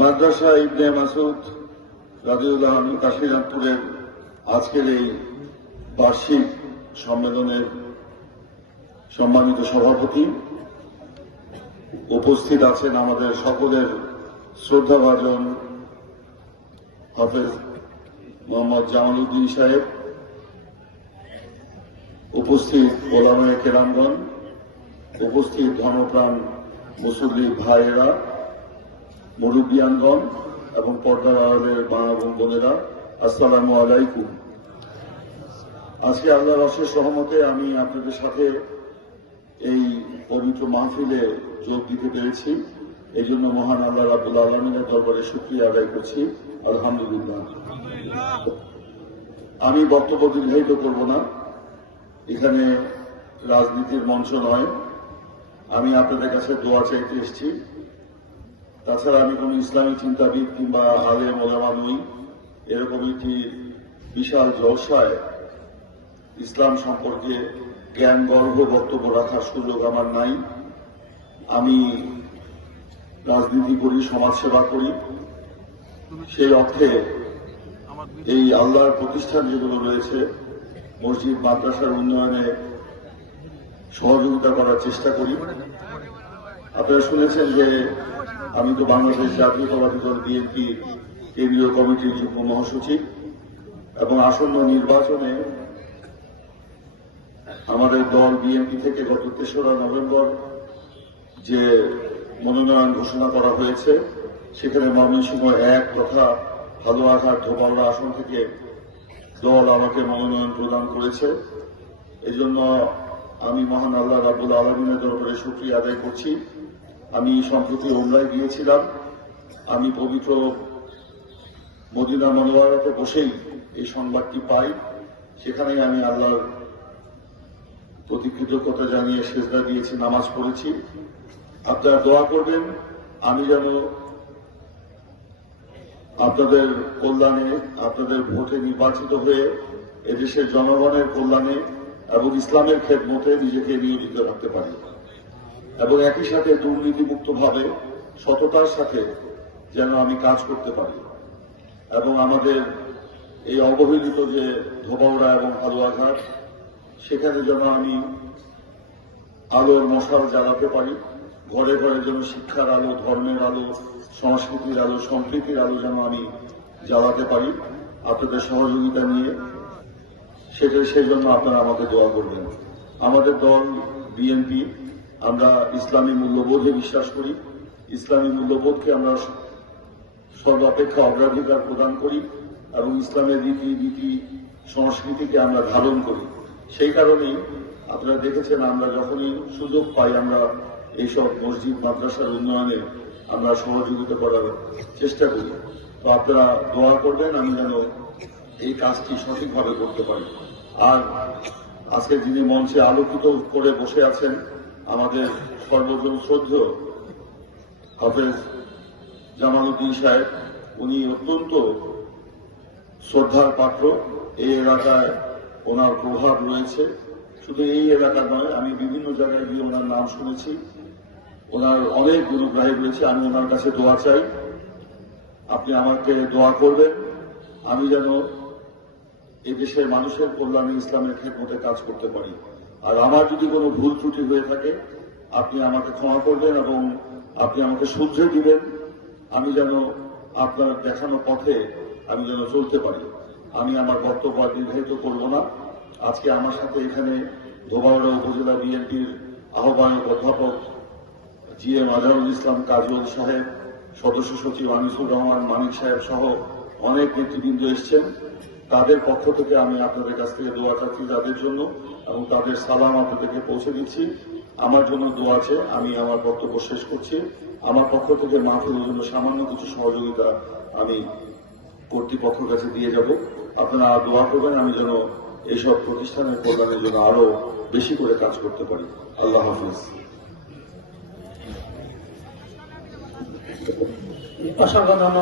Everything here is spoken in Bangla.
মাদ্রাসা ইবনে মাসুদ রাজিউল্লাহ কাশিরামপুরের আজকের এই বার্ষিক সম্মেলনের সম্মানিত সভাপতি উপস্থিত আছেন আমাদের সকলের শ্রদ্ধাভাজন হফেজ মোহাম্মদ উদ্দিন সাহেব উপস্থিত ওলামায় কেরামগঞ্জ উপস্থিত ধর্মপ্রাণ মুসল্লি ভাইয়েরা মুরুবিয়ানগণ এবং পর্দার আড়ালের মা এবং বোনেরা আসসালাম আলাইকুম আজকে আল্লাহ অশেষ সহমতে আমি আপনাদের সাথে এই পবিত্র মাহফিলে যোগ দিতে পেরেছি এই জন্য মহান আল্লাহ রাবুল আলমিনের দরবারে সুক্রিয়া আদায় করছি আলহামদুলিল্লাহ আমি বক্তব্য দীর্ঘায়িত করব না এখানে রাজনীতির মঞ্চ নয় আমি আপনাদের কাছে দোয়া চাইতে এসেছি তাছাড়া আমি কোন ইসলামী চিন্তাবিদ কিংবা আলে মোলামা নই এরকম একটি বিশাল জলসায় ইসলাম সম্পর্কে জ্ঞান গর্ভ বক্তব্য রাখার সুযোগ আমার নাই আমি রাজনীতি করি সমাজসেবা করি সেই অর্থে এই আল্লাহর প্রতিষ্ঠান যেগুলো রয়েছে মসজিদ মাদ্রাসার উন্নয়নে সহযোগিতা করার চেষ্টা করি আপনারা শুনেছেন যে আমি তো বাংলাদেশ জাতীয় সভাপতি দল বিএনপি কেন্দ্রীয় কমিটির যুগ্ম মহাসচিব এবং আসন্ন নির্বাচনে আমাদের দল বিএনপি থেকে গত তেসরা নভেম্বর যে মনোনয়ন ঘোষণা করা হয়েছে সেখানে ময়মনসিংহ এক তথা হালুয়াঘাট ধোপাল্লা আসন থেকে দল আমাকে মনোনয়ন প্রদান করেছে এজন্য আমি মহান আল্লাহ রাবুল আলমিনের দরবারে সুক্রিয়া আদায় করছি আমি সম্প্রতি ওমরায় গিয়েছিলাম আমি পবিত্র মদিনা মনোয়ারাতে বসেই এই সংবাদটি পাই সেখানে আমি আল্লাহর প্রতি কৃতজ্ঞতা জানিয়ে সেজদা দিয়েছি নামাজ পড়েছি আপনারা দোয়া করবেন আমি যেন আপনাদের কল্যাণে আপনাদের ভোটে নির্বাচিত হয়ে এদেশের জনগণের কল্যাণে এবং ইসলামের ক্ষেত্রে নিজেকে নিয়োজিত রাখতে পারি এবং একই সাথে দুর্নীতিমুক্তভাবে সততার সাথে যেন আমি কাজ করতে পারি এবং আমাদের এই অবহেলিত যে ধোবাওড়া এবং হালুয়াঘাট সেখানে যেন আমি আলোর মশাল জ্বালাতে পারি ঘরে ঘরে যেন শিক্ষার আলো ধর্মের আলো সংস্কৃতির আলো সম্প্রীতির আলো যেন আমি জ্বালাতে পারি আপনাদের সহযোগিতা নিয়ে সেটা সেই জন্য আপনারা আমাকে দোয়া করবেন আমাদের দল বিএনপি আমরা ইসলামী মূল্যবোধে বিশ্বাস করি ইসলামী মূল্যবোধকে আমরা সর্বাপেক্ষা অগ্রাধিকার প্রদান করি এবং ইসলামের রীতি নীতি সংস্কৃতিকে আমরা ধারণ করি সেই কারণেই আপনারা দেখেছেন আমরা যখনই সুযোগ পাই আমরা এইসব মসজিদ মাদ্রাসার উন্নয়নে আমরা সহযোগিতা করার চেষ্টা করি তো আপনারা দোয়া করবেন আমি যেন এই কাজটি সঠিকভাবে করতে পারি আর আজকে যিনি মঞ্চে আলোকিত করে বসে আছেন আমাদের সর্বজন সহ্য হাফেজ জামালুদ্দিন সাহেব উনি অত্যন্ত শ্রদ্ধার পাত্র এই এলাকায় ওনার প্রভাব রয়েছে শুধু এই এলাকা নয় আমি বিভিন্ন জায়গায় গিয়ে ওনার নাম শুনেছি ওনার অনেক গুরুগ্রাহী রয়েছে আমি ওনার কাছে দোয়া চাই আপনি আমাকে দোয়া করবেন আমি যেন এদেশের মানুষের কল্যাণে ইসলামের ক্ষেত্রে কাজ করতে পারি আর আমার যদি কোনো ভুল ত্রুটি হয়ে থাকে আপনি আমাকে ক্ষমা করবেন এবং আপনি আমাকে শুধরে দিবেন আমি যেন আপনার দেখানো পথে আমি যেন চলতে পারি আমি আমার বক্তব্য নির্ধারিত করব না আজকে আমার সাথে এখানে ধোবাউড়া উপজেলা বিএনপির আহ্বায়ক অধ্যাপক জি এম আজহারুল ইসলাম কাজল সাহেব সদস্য সচিব আনিসুর রহমান মানিক সাহেব সহ অনেক নেতৃবৃন্দ এসছেন তাদের পক্ষ থেকে আমি আপনাদের কাছ থেকে দোয়া চাচ্ছি তাদের জন্য এবং তাদের সালাম আপনাদেরকে পৌঁছে দিচ্ছি আমার জন্য দোয়া আছে আমি আমার বক্তব্য শেষ করছি আমার পক্ষ থেকে মাহফিলের জন্য সামান্য কিছু সহযোগিতা আমি কর্তৃপক্ষের কাছে দিয়ে যাব আপনারা দোয়া করবেন আমি যেন এইসব প্রতিষ্ঠানের কল্যাণের জন্য আরো বেশি করে কাজ করতে পারি আল্লাহ হাফিজ অসাধারণ